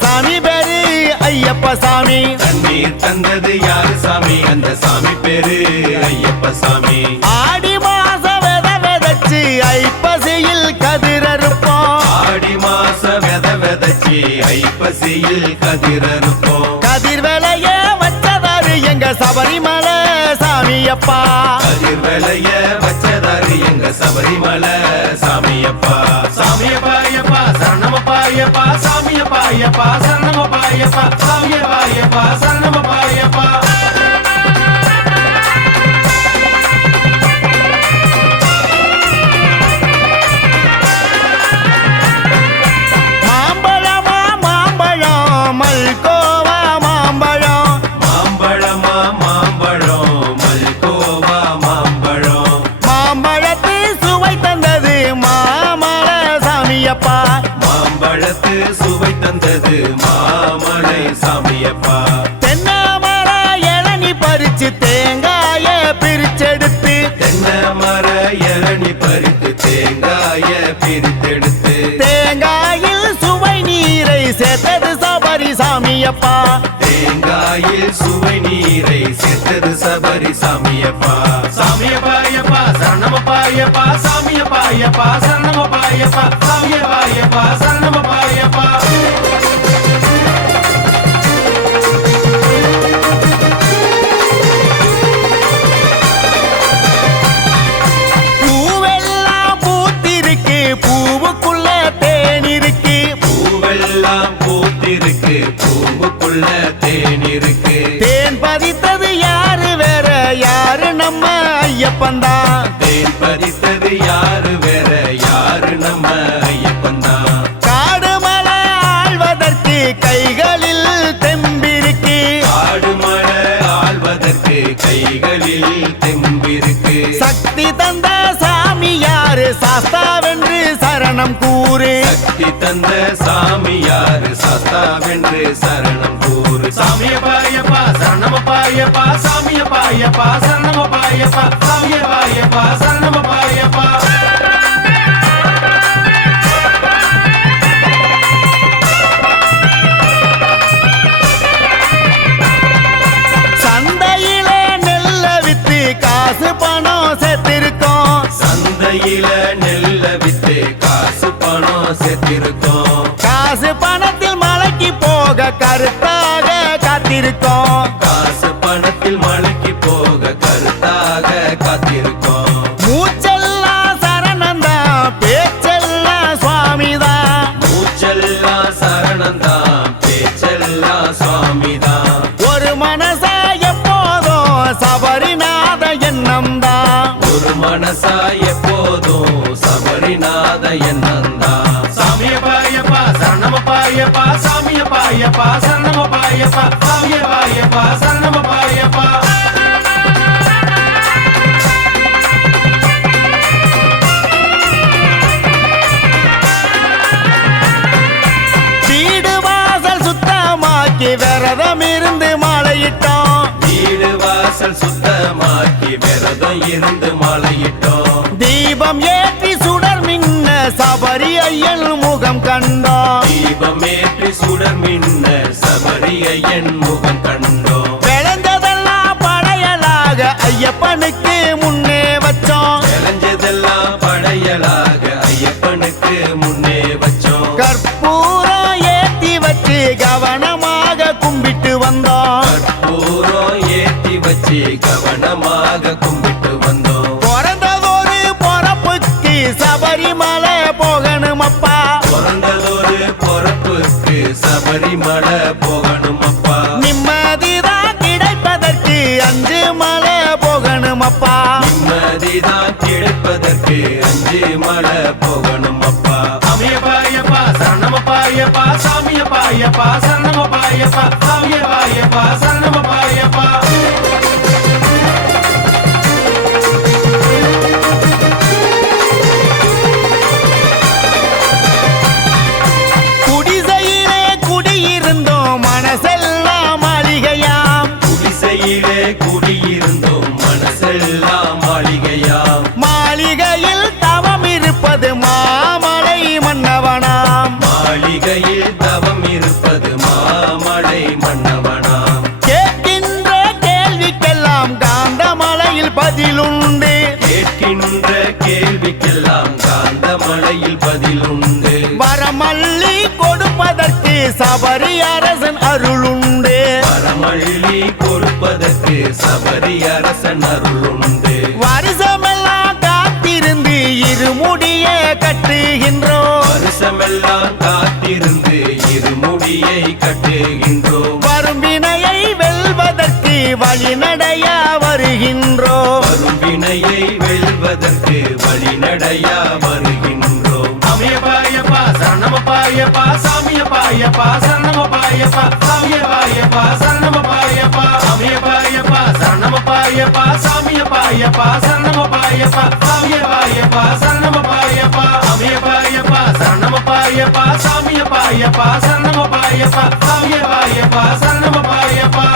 சாமி பேரு ஐயப்ப சாமி. தண்ணீர் தந்தது யாரு சாமி? அந்த சாமி பேரு ஐயப்ப சாமி. ஆடி மாச வெத வெதச்சு ஐப்பசியில் கதிரறுப்போம். ஆடி மாச வெத வெதச்சி ஐப்பசியில் கதிரறுப்போம். கதிர் வேலைய வச்சதாரு எங்க சபரிமலை சாமியப்பா. கதிர் வேலைய வச்சதாரு எங்க சபரிமலை சாமியப்பா. சாமியப்பா ஐயப்பா சரணமப்பா ஐயப்பா. சாமியப்பா ஐயப்பா சரணமப்பா ஐயப்பா. சாமியப்பா ஐயப்பா சரணமப்பா ஐயப்பா. மாம்பழமா மாம்பழம் மல்கோவா மாம்பழம். மாம்பழமா மாம்பழம் மல்கோவா மாம்பழம். மாம்பழத்து சுவை தந்தது மாமலை சாமியப்பா. மாம்பழத்து சுவை தந்தது மாமலை சாமியப்பா. தென்னமர இளநி பறிச்சு தேங்காய பிரிச்செடுத்து. தென்னை மர இளநி பறித்து தேங்காய பிரித்தெடுத்து. தேங்காயில் சுவை நீரை சேர்த்தது சபரி சாமியப்பா. தேங்காயில் சுவை நீரை சேர்த்தது சபரி சாமியப்பா. சாமியப்பா ஐயப்பா சரணமப்பா ஐயப்பா. சாமியப்பா ஐயப்பா சரணமப்பா ஐயப்பா. சாமியப்பா ஐயப்பா சரணமப்பா ஐயப்பா. பூவெல்லாம் பூத்திருக்கு பூவுக்குள்ள தேன் இருக்கு. பூவெல்லாம் பூத்திருக்கு பூவுக்குள்ள தேன் இருக்கு. தேன் பதித்தது யாரு வேற யாரு நம்ம ஐயப்பன்தான். தேன் பதித்தது யாரு வேற யாரு நம்ம ஐயப்பன்தான். காடு மலை ஆழ்வதற்கு கைகளில் தெம்பிருக்கு. ஆடு மழை ஆள்வதற்கு கைகளில் தெம்பிருக்கு. சக்தி தந்த சாமி யாரு சாஸ்தாவென்று சரணம் கூறு. சக்தி தந்த சாமி யாரு சாஸ்தாவென்று சரணம் கூறு. சாமியப்பா ஐயப்பா சரணமப்பா ஐயப்பா. சாமியப்பா ஐயப்பா சரணமப்பா ஐயப்பா. சாமியப்பா ஐயப்பா சரணமப்பா ஐயப்பா. சந்தையில நெல்ல வித்து காசு பணம் சேர்த்திருக்கோம். சந்தையில நெல்ல வித்து காசு பணம் சேர்த்திருக்கோம். காசு பணத்தில் மலைக்கு போக கருத்தாக காத்திருக்கோம். காசு பணத்தில் மலைக்கு போக கருத்தாக காத்திருக்கோம். மூச்செல்லாம் சரணந்தான் பேச்செல்லாம் சுவாமிதான். மூச்செல்லாம் சரணந்தான் பேச்செல்லாம் சுவாமிதான். ஒரு மனசா எப்போதும் சபரிநாத எண்ணம் தான். ஒரு மனசா எப்போதும் சபரிநாத எண்ணந்தான். சாமியப்பா ஐயப்பா சரணமப்பா ஐயப்பா. சாமியப்பா ஐயப்பா சரணமப்பா ஐயப்பா. சாமியப்பா ஐயப்பா சரணமப்பா ஐயப்பா. வீடு வாசல் சுத்தமாக்கி விரதம் இருந்து மாலையிட்டோம். வீடு வாசல் சுத்தமாக்கி விரதம் இருந்து மாலையிட்டோம். தீபம் ஏற்றி சுடர் மின்ன சபரி ஐயன் முகம் கண்டோம். தீபமேற்றி சுடர் மின்ன சபரி ஐயன் முகம் கண்டோம். விளைஞ்சதெல்லாம் படையலாக ஐயப்பனுக்கு முன்னே வச்சோம். விளைஞ்சதெல்லாம் படையலாக ஐயப்பனுக்கு முன்னே வச்சோம். கற்பூரம் ஏத்தி வச்சு கவனமாக கும்பிட்டு வந்தோம். கற்பூரம் ஏத்தி வச்சு கவனமாக கும்பிட்டு வந்தோம். பிறந்ததொரு பொறப்புக்கு சபரிமலை போகணுமப்பா. பிறந்ததொரு பொறப்புக்கு சபரிமலை போகணும் அப்பா. நிம்மதிதான் கிடைப்பதற்கு 5 மலை போகணுமப்பா. நிம்மதிதான் கிடைப்பதற்கு 5 மலை போகணும் அப்பா. சாமியப்பா ஐயப்பா சரணமப்பா ஐயப்பா. சாமியப்பா ஐயப்பா சரணமப்பா ஐயப்பா. சாமியப்பா ஐயப்பா சரணமப்பா ஐயப்பா. குடிசையிலே குடியிருந்தோம் மனசெல்லாம் மாளிகையாம். குடிசையிலே குடியிருந்தோம் மனசெல்லாம் மாளிகையாம். மாளிகையில் தவம் இருப்பது மாமலை மன்னவனாம். மாளிகையில் தவ எல்லாம் இருப்பது மாமலை மன்னவனாம். கேட்கின்ற கேள்விக்கெல்லாம் காந்தமலையில் பதிலுண்டு. கேட்கின்ற கேள்விக்கெல்லாம் காந்தமலையில் பதிலுண்டு. வரமல்லி கொடுப்பதற்கு சபரி அரசன் அருளுண்டு. வரமள்ளி கொடுப்பதற்கு சபரி அரசன் அருளுண்டு. வருஷமெல்லாம் காத்திருந்து இருமுடியை கட்டுகின்றோம். வருஷமெல்லாம் காத்திருந்து இருமுடியை கட்டுகின்றோம். வரும் வினையை வெல்வதற்கு வழிநடையா வருகின்றோம். வரும் வினையை வெல்வதற்கு வழிநடையா வருகின்றோம். சாமியப்பாயப்பா சரணமப்பாயப்பா சாமியப்பாயப்பா சரணமப்பாயப்பா சாமியப்பாயப்பா சரணமப்பாயப்பா சாமியப்பாயப்பா சரணமப்பாயப்பா சாமியப்பாயப்பா சரணமப்பாயப்பா சாமியப்பாயப்பா சரணமப்பாயப்பா சாமியப்பாயப்பா சரணமப்பாயப்பா சாமியப்பாயப்பா சரணமப்பாயப்பா சாமியப்பாயப்பா சரணமப்பாயப்பா